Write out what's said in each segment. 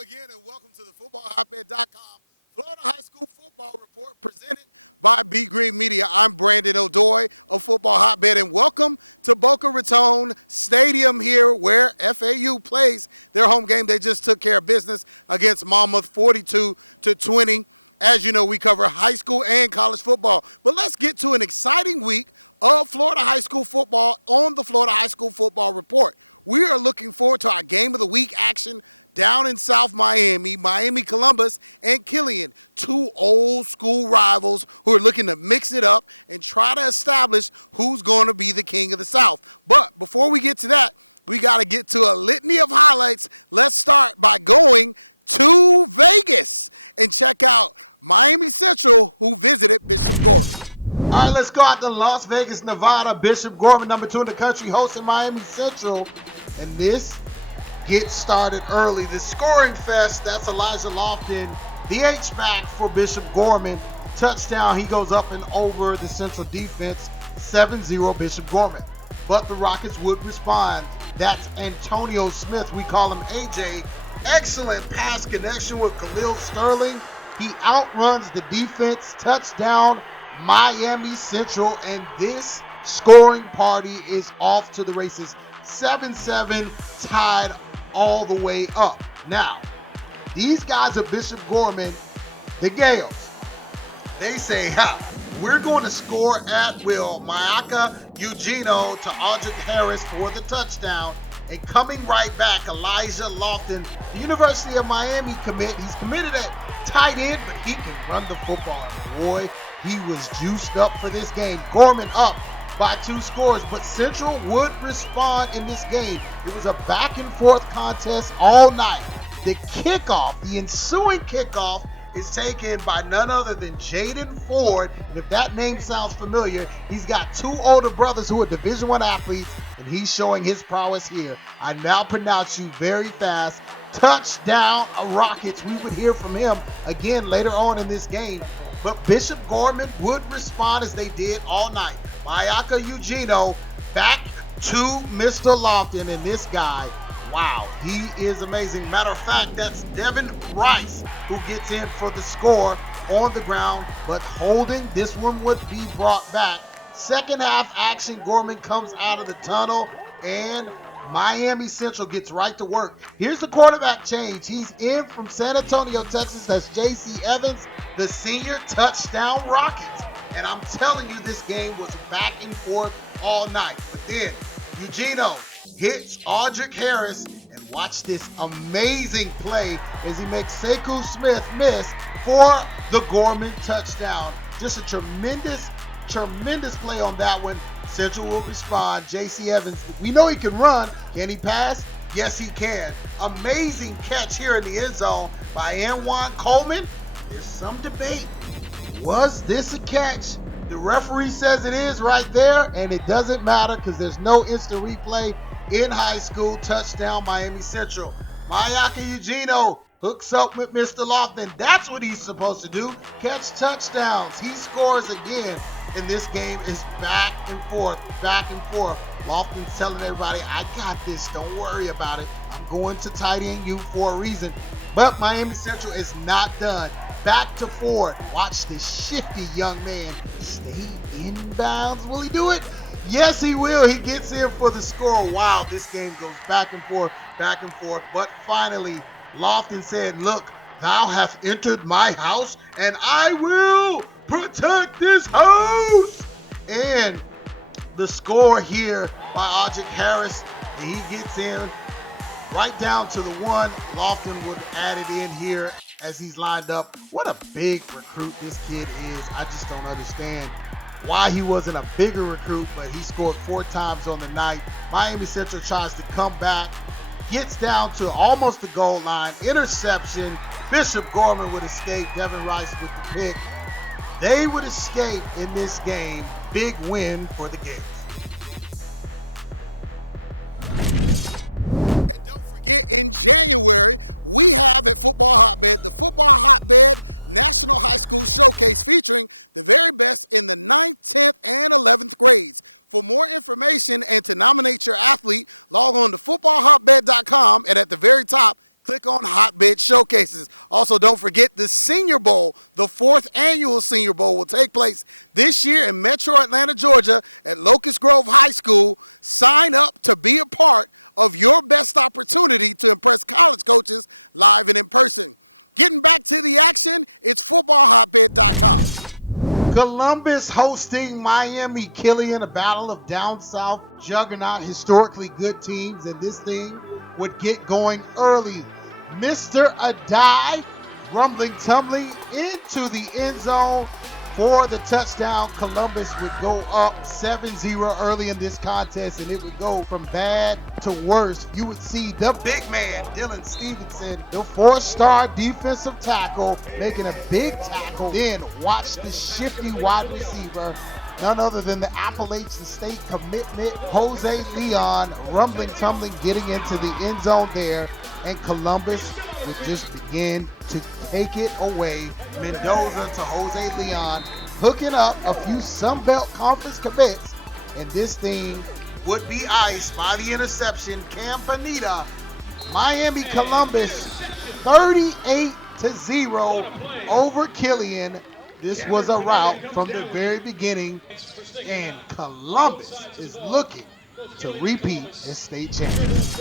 again, and welcome to the footballhotbed.com Florida High School Football Report presented by B Green Media. I'm Brandon O'Doy of Football Hotbed, and welcome to Boca Raton Stadium here where FAU plays their home game. They just took care of business against Monmouth 42-20. As you know, we cover high school and college football. But let's get to an exciting week of Florida high school football on the Florida High School Football Report. We are looking forward to our game of the week action down in South Miami, Miami Columbus and Killian, two old school rivals who are looking to mix it up and try to establish who's going to be the king of the South. But before we get to that, we got to get to a litany of highlights. Let's start by going to Vegas and check out Miami Central, who visited Bishop Gorman. All right, let's go out to Las Vegas, Nevada. Bishop Gorman, number 2 in the country, hosting Miami Central. And this gets started early. The scoring fest, that's Elijah Lofton, the H-back for Bishop Gorman. Touchdown, he goes up and over the Central defense, 7-0 Bishop Gorman. But the Rockets would respond. That's Antonio Smith, we call him AJ. Excellent pass connection with Khalil Sterling. He outruns the defense. Touchdown, Miami Central, and this scoring party is off to the races. 7-7, tied all the way up. Now, these guys at Bishop Gorman, the Gales, they say, we're going to score at will. Mayaka Eugenio to Audric Harris for the touchdown. And coming right back, Elijah Lofton, the University of Miami commit. He's committed at tight end, but he can run the football. Boy, he was juiced up for this game. Gorman up by 2 scores, but Central would respond in this game. It was a back and forth contest all night. The kickoff, the ensuing kickoff, is taken by none other than Jaden Ford. And if that name sounds familiar, he's got 2 older brothers who are Division I athletes, and he's showing his prowess here. I now pronounce you very fast. Touchdown, Rockets. We would hear from him again later on in this game. But Bishop Gorman would respond as they did all night. Mayaka Eugenio back to Mr. Lofton, and this guy, wow, he is amazing. Matter of fact, that's Devin Rice who gets in for the score on the ground, but holding, this one would be brought back. Second half action, Gorman comes out of the tunnel, and Miami Central gets right to work. Here's the quarterback change. He's in from San Antonio, Texas. That's J.C. Evans, the senior. Touchdown Rockets. And I'm telling you, this game was back and forth all night. But then Eugenio hits Audric Harris, and watch this amazing play as he makes Sekou Smith miss for the Gorman touchdown. Just a tremendous play on that one. Central will respond. J.C. Evans, we know he can run. Can he pass? Yes, he can. Amazing catch here in the end zone by Anwan Coleman. There's some debate. Was this a catch? The referee says it is right there, and it doesn't matter because there's no instant replay in high school. Touchdown, Miami Central. Mayaka Eugenio hooks up with Mr. Lofton. That's what he's supposed to do. Catch touchdowns. He scores again. And this game is back and forth, back and forth. Lofton's telling everybody, I got this. Don't worry about it. I'm going to tight end you for a reason. But Miami Central is not done. Back to Ford. Watch this shifty young man stay inbounds. Will he do it? Yes, he will. He gets in for the score. Wow, this game goes back and forth, back and forth. But finally, Lofton said, look, thou hast entered my house, and I will protect this house. And the score here by Audric Harris, he gets in right down to the 1. Lofton would add it in here as he's lined up. What a big recruit this kid is. I just don't understand why he wasn't a bigger recruit, but he scored 4 times on the night. Miami Central tries to come back, gets down to almost the goal line, interception. Bishop Gorman would escape, Devin Rice with the pick. They would escape in this game. Big win for the Gales. And don't forget, in January, we have at Football Hotbed, the Football Hotbed National High School Showcase featuring the very best in the 9th, 10th, and 11th grades. For more information and to nominate your athlete, log on to footballhotbed.com, and at the very top, click on Hotbed Showcases. Also, don't forget the Senior Bowl, the fourth annual Senior Bowl, will take place this year in Metro Atlanta, Georgia at Locust Grove High School. Sign up to be a part of your best opportunity to impress college coaches live and in person. Getting back to the action, it's footballhotbed.com. Columbus hosting Miami Killian, a battle of down south juggernaut, historically good teams, and this thing would get going early. Mr. Adai rumbling, tumbling into the end zone for the touchdown. Columbus would go up 7-0 early in this contest, and it would go from bad to worse. You would see the big man, Dylan Stevenson, the four-star defensive tackle, making a big tackle. Then watch the shifty wide receiver, none other than the Appalachian State commitment, Jose Leon, rumbling, tumbling, getting into the end zone there, and Columbus would just begin to take it away. Mendoza to Jose Leon, hooking up a few Sunbelt Conference commits, and this thing would be iced by the interception. Cam Panita, Miami Columbus 38-0 over Killian. This was a rout from the very beginning, and Columbus is looking to repeat as state champions.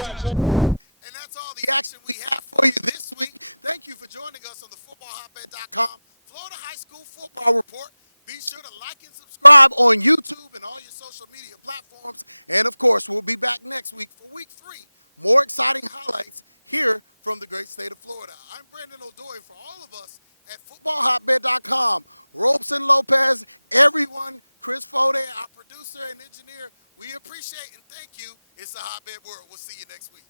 And that's all the action we have for you this week. Thank you for joining us on the footballhotbed.com Florida High School Football Report. Be sure to like and subscribe on YouTube and all your social media platforms. And, of course, we'll be back next week for week 3. More exciting highlights here from the great state of Florida. I'm Brandon O'Doy for all of us at footballhotbed.com. Robeson Lopez, everyone, Chris Fode, our producer and engineer, we appreciate and thank you. It's a Hotbed World. We'll see you next week.